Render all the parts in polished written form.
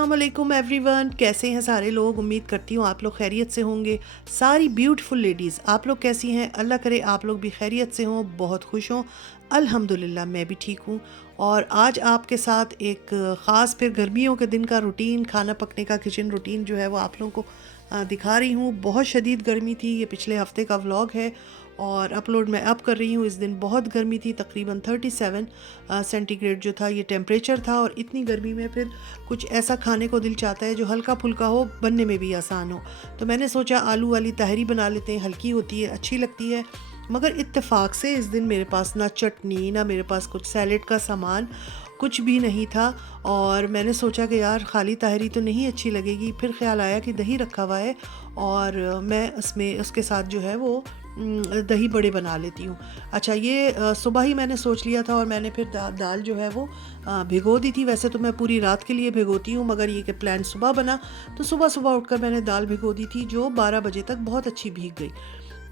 अस्सलाम वालेकुम एवरीवन, कैसे हैं सारे लोग। उम्मीद करती हूँ आप लोग खैरियत से होंगे। सारी ब्यूटीफुल लेडीज़, आप लोग कैसी हैं? अल्लाह करे आप लोग भी खैरियत से हों, बहुत खुश हों। अल्हम्दुलिल्लाह मैं भी ठीक हूँ। और आज आपके साथ एक ख़ास फिर गर्मियों के दिन का रूटीन, खाना पकने का किचन रूटीन जो है वो आप लोगों को दिखा रही हूँ। बहुत शदीद गर्मी थी, ये पिछले हफ़्ते का व्लॉग है और अपलोड मैं अब कर रही हूँ। इस दिन बहुत गर्मी थी, तकरीबन 37 सेंटीग्रेड जो था ये टेम्परेचर था। और इतनी गर्मी में फिर कुछ ऐसा खाने को दिल चाहता है जो हल्का फुल्का हो, बनने में भी आसान हो। तो मैंने सोचा आलू वाली तहरी बना लेते हैं, हल्की होती है, अच्छी लगती है। मगर इत्तेफाक से इस दिन मेरे पास ना चटनी, ना मेरे पास कुछ सैलेड का सामान, कुछ भी नहीं था। और मैंने सोचा कि यार खाली ताहरी तो नहीं अच्छी लगेगी। फिर ख्याल आया कि दही रखा हुआ है और मैं उसमें उसके साथ जो है वो दही बड़े बना लेती हूँ। अच्छा, ये सुबह ही मैंने सोच लिया था और मैंने फिर दाल जो है वो भिगो दी थी। वैसे तो मैं पूरी रात के लिए भिगोती हूँ, मगर ये कि प्लान सुबह बना तो सुबह सुबह उठकर मैंने दाल भिगो दी थी, जो 12 बजे तक बहुत अच्छी भीग गई।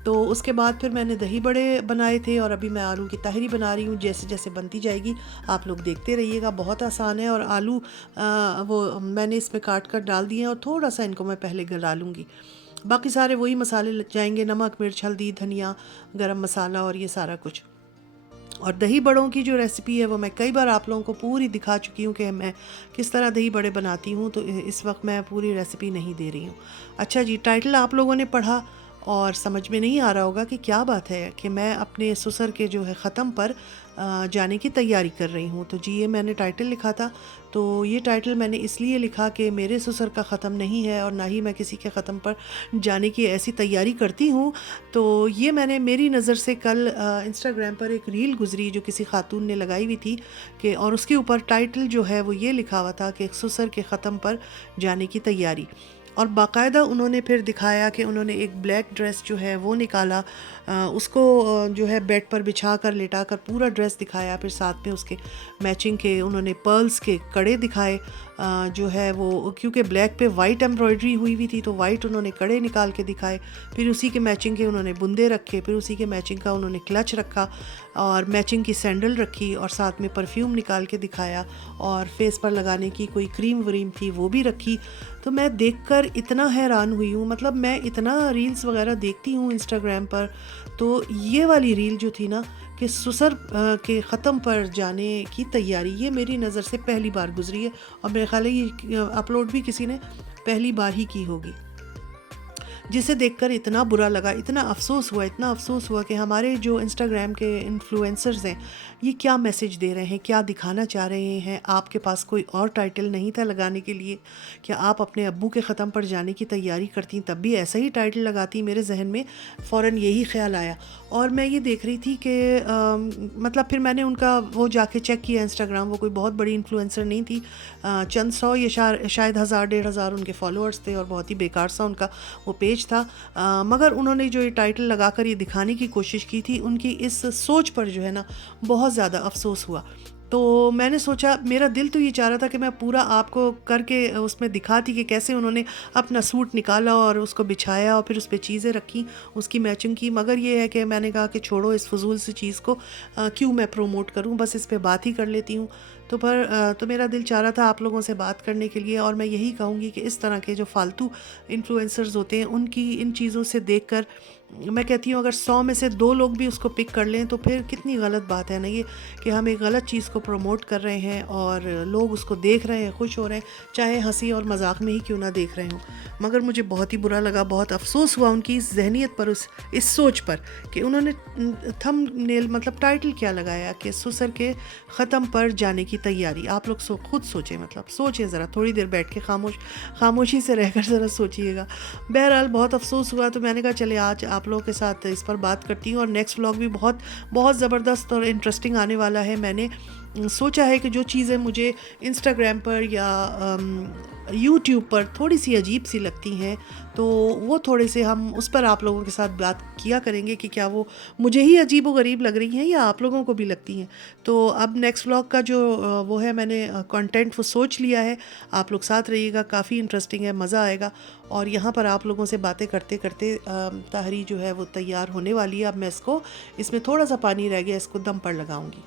तो उसके बाद फिर मैंने दही बड़े बनाए थे और अभी मैं आलू की तहरी बना रही हूँ। जैसे जैसे बनती जाएगी आप लोग देखते रहिएगा, बहुत आसान है। और आलू वो मैंने इसमें काट कर डाल दिए हैं और थोड़ा सा इनको मैं पहले गला लूँगी। बाकी सारे वही मसाले लग जाएंगे, नमक, मिर्च, हल्दी, धनिया, गरम मसाला और ये सारा कुछ। और दही बड़ों की जो रेसिपी है वो मैं कई बार आप लोगों को पूरी दिखा चुकी हूँ कि मैं किस तरह दही बड़े बनाती हूँ, तो इस वक्त मैं पूरी रेसिपी नहीं दे रही हूँ। अच्छा जी, टाइटल आप लोगों ने पढ़ा और समझ में नहीं आ रहा होगा कि क्या बात है कि मैं अपने ससुर के जो है ख़त्म पर जाने की तैयारी कर रही हूँ। तो जी, ये मैंने टाइटल लिखा था। तो ये टाइटल मैंने इसलिए लिखा कि मेरे ससुर का ख़त्म नहीं है और ना ही मैं किसी के ख़त्म पर जाने की ऐसी तैयारी करती हूँ। तो ये मैंने मेरी नज़र से कल इंस्टाग्राम पर एक रील गुज़री जो किसी खातून ने लगाई हुई थी कि, और उसके ऊपर टाइटल जो है वो ये लिखा हुआ था कि ससुर के ख़त्म पर जाने की तैयारी। और बाकायदा उन्होंने फिर दिखाया कि उन्होंने एक ब्लैक ड्रेस जो है वो निकाला, उसको जो है बेड पर बिछा कर लेटा कर पूरा ड्रेस दिखाया। फिर साथ में उसके मैचिंग के उन्होंने पर्ल्स के कड़े दिखाए, जो है वो क्योंकि ब्लैक पे वाइट एम्ब्रॉयडरी हुई हुई थी तो वाइट उन्होंने कड़े निकाल के दिखाए। फिर उसी के मैचिंग के उन्होंने बुंदे रखे, फिर उसी के मैचिंग का उन्होंने क्लच रखा और मैचिंग की सैंडल रखी और साथ में परफ्यूम निकाल के दिखाया। और फेस पर लगाने की कोई क्रीम व्रीम थी वो भी रखी। तो मैं देखकर इतना हैरान हुई हूँ, मतलब मैं इतना रील्स वगैरह देखती हूँ इंस्टाग्राम पर, तो ये वाली रील जो थी ना कि ससुर के ख़त्म पर जाने की तैयारी, ये मेरी नज़र से पहली बार गुजरी है और मेरे ख्याल है ये अपलोड भी किसी ने पहली बार ही की होगी। जिसे देखकर इतना बुरा लगा, इतना अफसोस हुआ कि हमारे जो इंस्टाग्राम के इन्फ्लुएंसर्स हैं ये क्या मैसेज दे रहे हैं, क्या दिखाना चाह रहे हैं। आपके पास कोई और टाइटल नहीं था लगाने के लिए? क्या आप अपने अब्बू के ख़त्म पर जाने की तैयारी करती तब भी ऐसा ही टाइटल लगाती? मेरे जहन में फ़ौरन यही ख्याल आया और मैं ये देख रही थी कि मतलब फिर मैंने उनका वो जाके चेक किया इंस्टाग्राम। वो कोई बहुत बड़ी इन्फ्लुएंसर नहीं थी, चंद सौ या शायद 1000-1500 उनके फॉलोअर्स थे और बहुत ही बेकार सा उनका वो पेज था। मगर उन्होंने जो ये टाइटल लगाकर ये दिखाने की कोशिश की थी, उनकी इस सोच पर जो है ना बहुत ज़्यादा अफसोस हुआ। तो मैंने सोचा, मेरा दिल तो ये चाह रहा था कि मैं पूरा आपको करके उसमें दिखाती कि कैसे उन्होंने अपना सूट निकाला और उसको बिछाया और फिर उस पर चीज़ें रखी, उसकी मैचिंग की। मगर ये है कि मैंने कहा कि छोड़ो, इस फजूल सी चीज़ को क्यों मैं प्रोमोट करूं, बस इस पे बात ही कर लेती हूँ। तो मेरा दिल चाह रहा था आप लोगों से बात करने के लिए। और मैं यही कहूँगी कि इस तरह के जो फालतू इन्फ्लुएंसर्स होते हैं उनकी इन चीज़ों से देखकर मैं कहती हूँ अगर 100 में से 2 लोग भी उसको पिक कर लें तो फिर कितनी गलत बात है ना ये, कि हम एक गलत चीज़ को प्रमोट कर रहे हैं और लोग उसको देख रहे हैं, खुश हो रहे हैं, चाहे हंसी और मजाक में ही क्यों ना देख रहे हों। मगर मुझे बहुत ही बुरा लगा, बहुत अफसोस हुआ उनकी इस जहनीत पर, इस सोच पर कि उन्होंने थंबनेल मतलब टाइटल क्या लगाया कि ससुर के ख़त्म पर जाने की तैयारी। आप लोग खुद सोचें, मतलब सोचें ज़रा, थोड़ी देर बैठ के खामोशी से रहकर ज़रा सोचिएगा। बहरहाल बहुत अफसोस हुआ तो मैंने कहा चले आज आप लोगों के साथ इस पर बात करती हूँ। और नेक्स्ट व्लॉग भी बहुत बहुत ज़बरदस्त और इंटरेस्टिंग आने वाला है। मैंने सोचा है कि जो चीज़ें मुझे इंस्टाग्राम पर या यूट्यूब पर थोड़ी सी अजीब सी लगती हैं तो वो थोड़े से हम उस पर आप लोगों के साथ बात किया करेंगे कि क्या वो मुझे ही अजीब व गरीब लग रही हैं या आप लोगों को भी लगती हैं। तो अब नेक्स्ट व्लॉग का जो वो है, मैंने कंटेंट वो सोच लिया है। आप लोग साथ रहिएगा, काफ़ी इंटरेस्टिंग है, मज़ा आएगा। और यहाँ पर आप लोगों से बातें करते करते तहरी जो है वो तैयार होने वाली है। अब मैं इसमें थोड़ा सा पानी रह गया, इसको दम पर लगाऊंगी।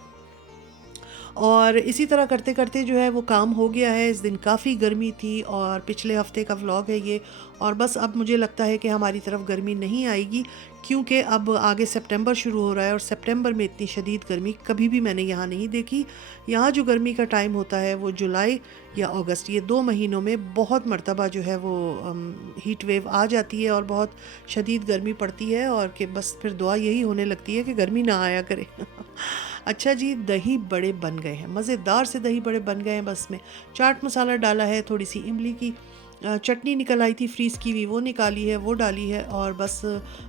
और इसी तरह करते करते जो है वो काम हो गया है। इस दिन काफ़ी गर्मी थी और पिछले हफ्ते का व्लॉग है ये। और बस अब मुझे लगता है कि हमारी तरफ गर्मी नहीं आएगी, क्योंकि अब आगे सितंबर शुरू हो रहा है और सितंबर में इतनी शदीद गर्मी कभी भी मैंने यहाँ नहीं देखी। यहाँ जो गर्मी का टाइम होता है वो जुलाई या अगस्त, ये 2 महीनों में बहुत मर्तबा जो है वो हीट वेव आ जाती है और बहुत शदीद गर्मी पड़ती है, और कि बस फिर दुआ यही होने लगती है कि गर्मी ना आया करे। अच्छा जी, दही बड़े बन गए हैं, मज़ेदार से दही बड़े बन गए हैं। बस में चाट मसाला डाला है, थोड़ी सी इमली की चटनी निकल आई थी फ्रीज़ की हुई, वो निकाली है, वो डाली है, और बस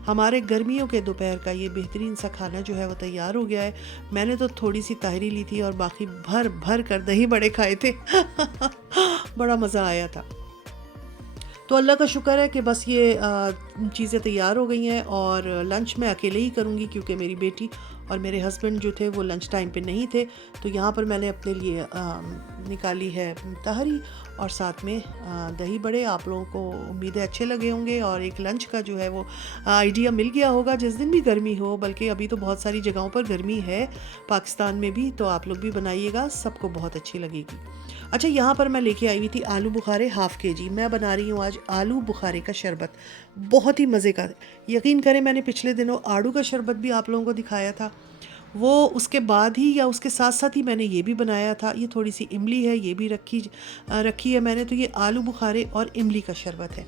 हमारे गर्मियों के दोपहर का ये बेहतरीन सा खाना जो है वो तैयार हो गया है। मैंने तो थोड़ी सी ताहरी ली थी और बाकी भर भर कर दही बड़े खाए थे। बड़ा मज़ा आया था। तो अल्लाह का शुक्र है कि बस ये चीज़ें तैयार हो गई हैं, और लंच मैं अकेले ही करूँगी क्योंकि मेरी बेटी और मेरे हस्बैंड जो थे वो लंच टाइम पे नहीं थे। तो यहाँ पर मैंने अपने लिए निकाली है तहरी और साथ में दही बड़े। आप लोगों को उम्मीद है अच्छे लगे होंगे, और एक लंच का जो है वो आइडिया मिल गया होगा जिस दिन भी गर्मी हो, बल्कि अभी तो बहुत सारी जगहों पर गर्मी है पाकिस्तान में भी। तो आप लोग भी बनाइएगा, सबको बहुत अच्छी लगेगी। अच्छा, यहाँ पर मैं लेके आई हुई थी आलू बुखारे हाफ़ kg। मैं बना रही हूँ आज आलू बुखारे का शरबत, बहुत ही मज़े का। यकीन करें, मैंने पिछले दिनों आड़ू का शरबत भी आप लोगों को दिखाया था, वो उसके बाद ही या उसके साथ साथ ही मैंने ये भी बनाया था। ये थोड़ी सी इमली है, ये भी रखी है मैंने। तो ये आलू बुखारे और इमली का शरबत है।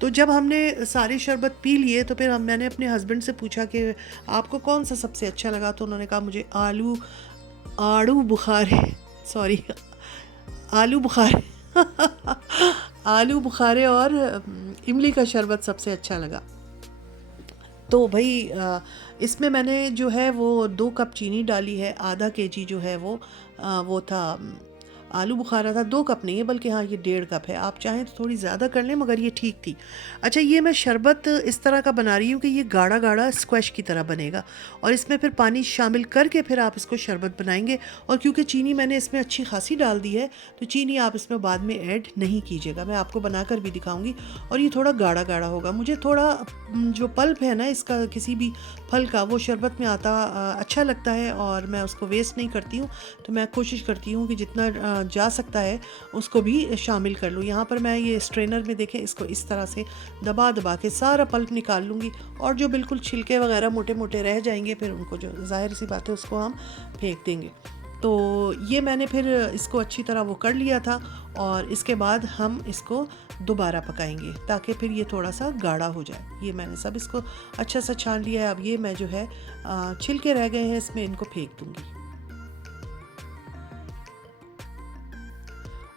तो जब हमने सारे शरबत पी लिए तो फिर मैंने अपने हस्बैंड से पूछा कि आपको कौन सा सबसे अच्छा लगा। तो उन्होंने कहा मुझे आड़ू बुखारे, सॉरी, आलू बुखारे आलू बुखारे और इमली का शरबत सबसे अच्छा लगा। तो भाई इसमें मैंने जो है वो 2 कप चीनी डाली है, आधा kg जो है वो था आलू बुखारा था। 2 कप नहीं है बल्कि हाँ ये 1.5 कप है। आप चाहें तो थोड़ी ज़्यादा कर लें, मगर ये ठीक थी। अच्छा, ये मैं शरबत इस तरह का बना रही हूँ कि ये गाढ़ा गाढ़ा स्क्वैश की तरह बनेगा, और इसमें फिर पानी शामिल करके फिर आप इसको शरबत बनाएंगे। और क्योंकि चीनी मैंने इसमें अच्छी खासी डाल दी है, तो चीनी आप इसमें बाद में ऐड नहीं कीजिएगा, मैं आपको बनाकर भी दिखाऊंगी। और ये थोड़ा गाढ़ा गाढ़ा होगा। मुझे थोड़ा जो पल्प है ना इसका, किसी भी फल का, वो शरबत में आता अच्छा लगता है, और मैं उसको वेस्ट नहीं करती हूँ। तो मैं कोशिश करती हूँ कि जितना जा सकता है उसको भी शामिल कर लूँ। यहाँ पर मैं ये स्ट्रेनर में देखें, इसको इस तरह से दबा दबा के सारा पल्प निकाल लूँगी, और जो बिल्कुल छिलके वगैरह मोटे मोटे रह जाएंगे फिर उनको, जो ज़ाहिर सी बात है, उसको हम फेंक देंगे। तो ये मैंने फिर इसको अच्छी तरह वो कर लिया था, और इसके बाद हम इसको दोबारा पकाएंगे ताकि फिर ये थोड़ा सा गाढ़ा हो जाए। ये मैंने सब इसको अच्छा सा छान लिया है। अब ये मैं जो है छिलके रह गए हैं इसमें, इनको फेंक दूँगी।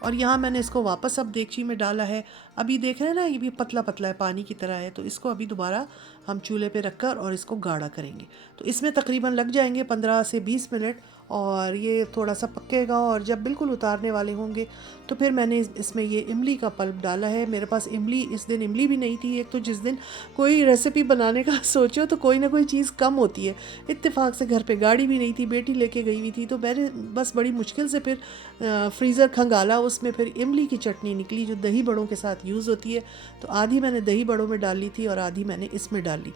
और यहाँ मैंने इसको वापस अब देगची में डाला है। अभी देख रहे हैं ना, ये भी पतला पतला है, पानी की तरह है। तो इसको अभी दोबारा हम चूल्हे पे रखकर और इसको गाढ़ा करेंगे। तो इसमें तकरीबन लग जाएंगे 15 से 20 मिनट, और ये थोड़ा सा पकेगा। और जब बिल्कुल उतारने वाले होंगे तो फिर मैंने इसमें ये इमली का पल्प डाला है। मेरे पास इमली, इस दिन इमली भी नहीं थी। एक तो जिस दिन कोई रेसिपी बनाने का सोचो तो कोई ना कोई चीज़ कम होती है। इत्तेफाक से घर पे गाड़ी भी नहीं थी, बेटी लेके गई हुई थी, तो मैंने बस बड़ी मुश्किल से फिर फ्रीज़र खंगाला, उसमें फिर इमली की चटनी निकली जो दही बड़ों के साथ यूज़ होती है। तो आधी मैंने दही बड़ों में डाली थी और आधी मैंने इसमें डाली,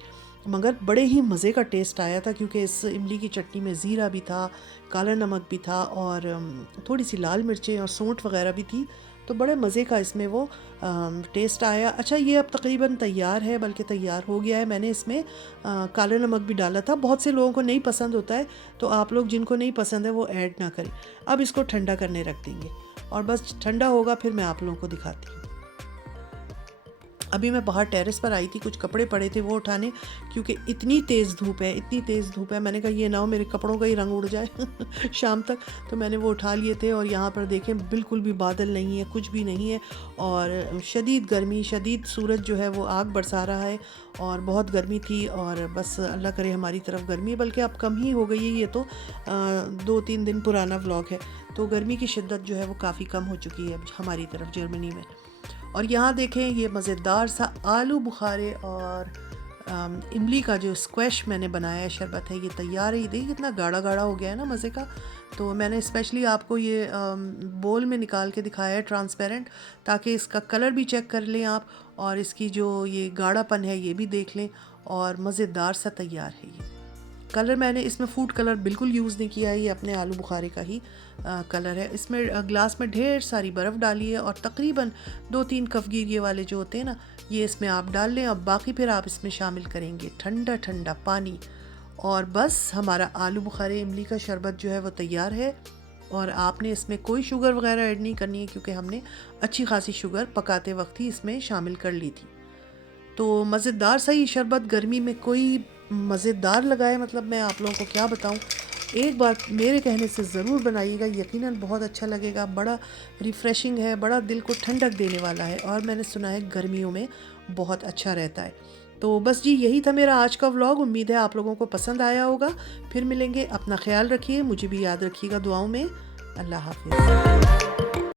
मगर बड़े ही मज़े का टेस्ट आया था, क्योंकि इस इमली की चटनी में ज़ीरा भी था, काला नमक भी था, और थोड़ी सी लाल मिर्चें और सौंठ वगैरह भी थी। तो बड़े मज़े का इसमें वो टेस्ट आया। अच्छा, ये अब तकरीबन तैयार है, बल्कि तैयार हो गया है। मैंने इसमें काला नमक भी डाला था। बहुत से लोगों को नहीं पसंद होता है, तो आप लोग जिनको नहीं पसंद है वो ऐड ना करें। अब इसको ठंडा करने रख देंगे, और बस ठंडा होगा फिर मैं आप लोगों को दिखाती हूँ। अभी मैं बाहर टेरेस पर आई थी, कुछ कपड़े पड़े थे वो उठाने, क्योंकि इतनी तेज़ धूप है, इतनी तेज़ धूप है। मैंने कहा ये ना हो मेरे कपड़ों का ही रंग उड़ जाए शाम तक। तो मैंने वो उठा लिए थे, और यहाँ पर देखें बिल्कुल भी बादल नहीं है, कुछ भी नहीं है, और शदीद गर्मी, शदीद सूरज जो है वो आग बरसा रहा है, और बहुत गर्मी थी। और बस अल्लाह करे हमारी तरफ गर्मी, बल्कि अब कम ही हो गई है। ये तो 2-3 दिन पुराना व्लॉग है, तो गर्मी की शिद्दत जो है वो काफ़ी कम हो चुकी है हमारी तरफ जर्मनी में। और यहाँ देखें, ये मज़ेदार सा आलू बुखारे और इमली का जो स्क्वैश मैंने बनाया है, शरबत है, ये तैयार है। ये देखिए कितना गाढ़ा गाढ़ा हो गया है ना, मज़े का। तो मैंने स्पेशली आपको ये बोल में निकाल के दिखाया है ट्रांसपेरेंट, ताकि इसका कलर भी चेक कर लें आप, और इसकी जो ये गाढ़ापन है ये भी देख लें, और मज़ेदार सा तैयार है ये। कलर मैंने इसमें फूड कलर बिल्कुल यूज़ नहीं किया है, ये अपने आलू बुखारे का ही कलर है। इसमें ग्लास में ढेर सारी बर्फ़ डाली है और तकरीबन 2-3 कफ़गीर ये वाले जो होते हैं ना, ये इसमें आप डाल लें। अब बाकी फिर आप इसमें शामिल करेंगे ठंडा ठंडा पानी, और बस हमारा आलू बुखारे इमली का शरबत जो है वो तैयार है। और आपने इसमें कोई शुगर वगैरह ऐड नहीं करनी है, क्योंकि हमने अच्छी खासी शुगर पकाते वक्त ही इसमें शामिल कर ली थी। तो मज़ेदार सा ये शरबत गर्मी में कोई मज़ेदार लगा है, मतलब मैं आप लोगों को क्या बताऊं। एक बार मेरे कहने से ज़रूर बनाइएगा, यकीनन बहुत अच्छा लगेगा। बड़ा रिफ़्रेशिंग है, बड़ा दिल को ठंडक देने वाला है, और मैंने सुना है गर्मियों में बहुत अच्छा रहता है। तो बस जी, यही था मेरा आज का व्लॉग। उम्मीद है आप लोगों को पसंद आया होगा। फिर मिलेंगे, अपना ख्याल रखिए, मुझे भी याद रखिएगा दुआओं में। अल्लाह हाफ़िज़।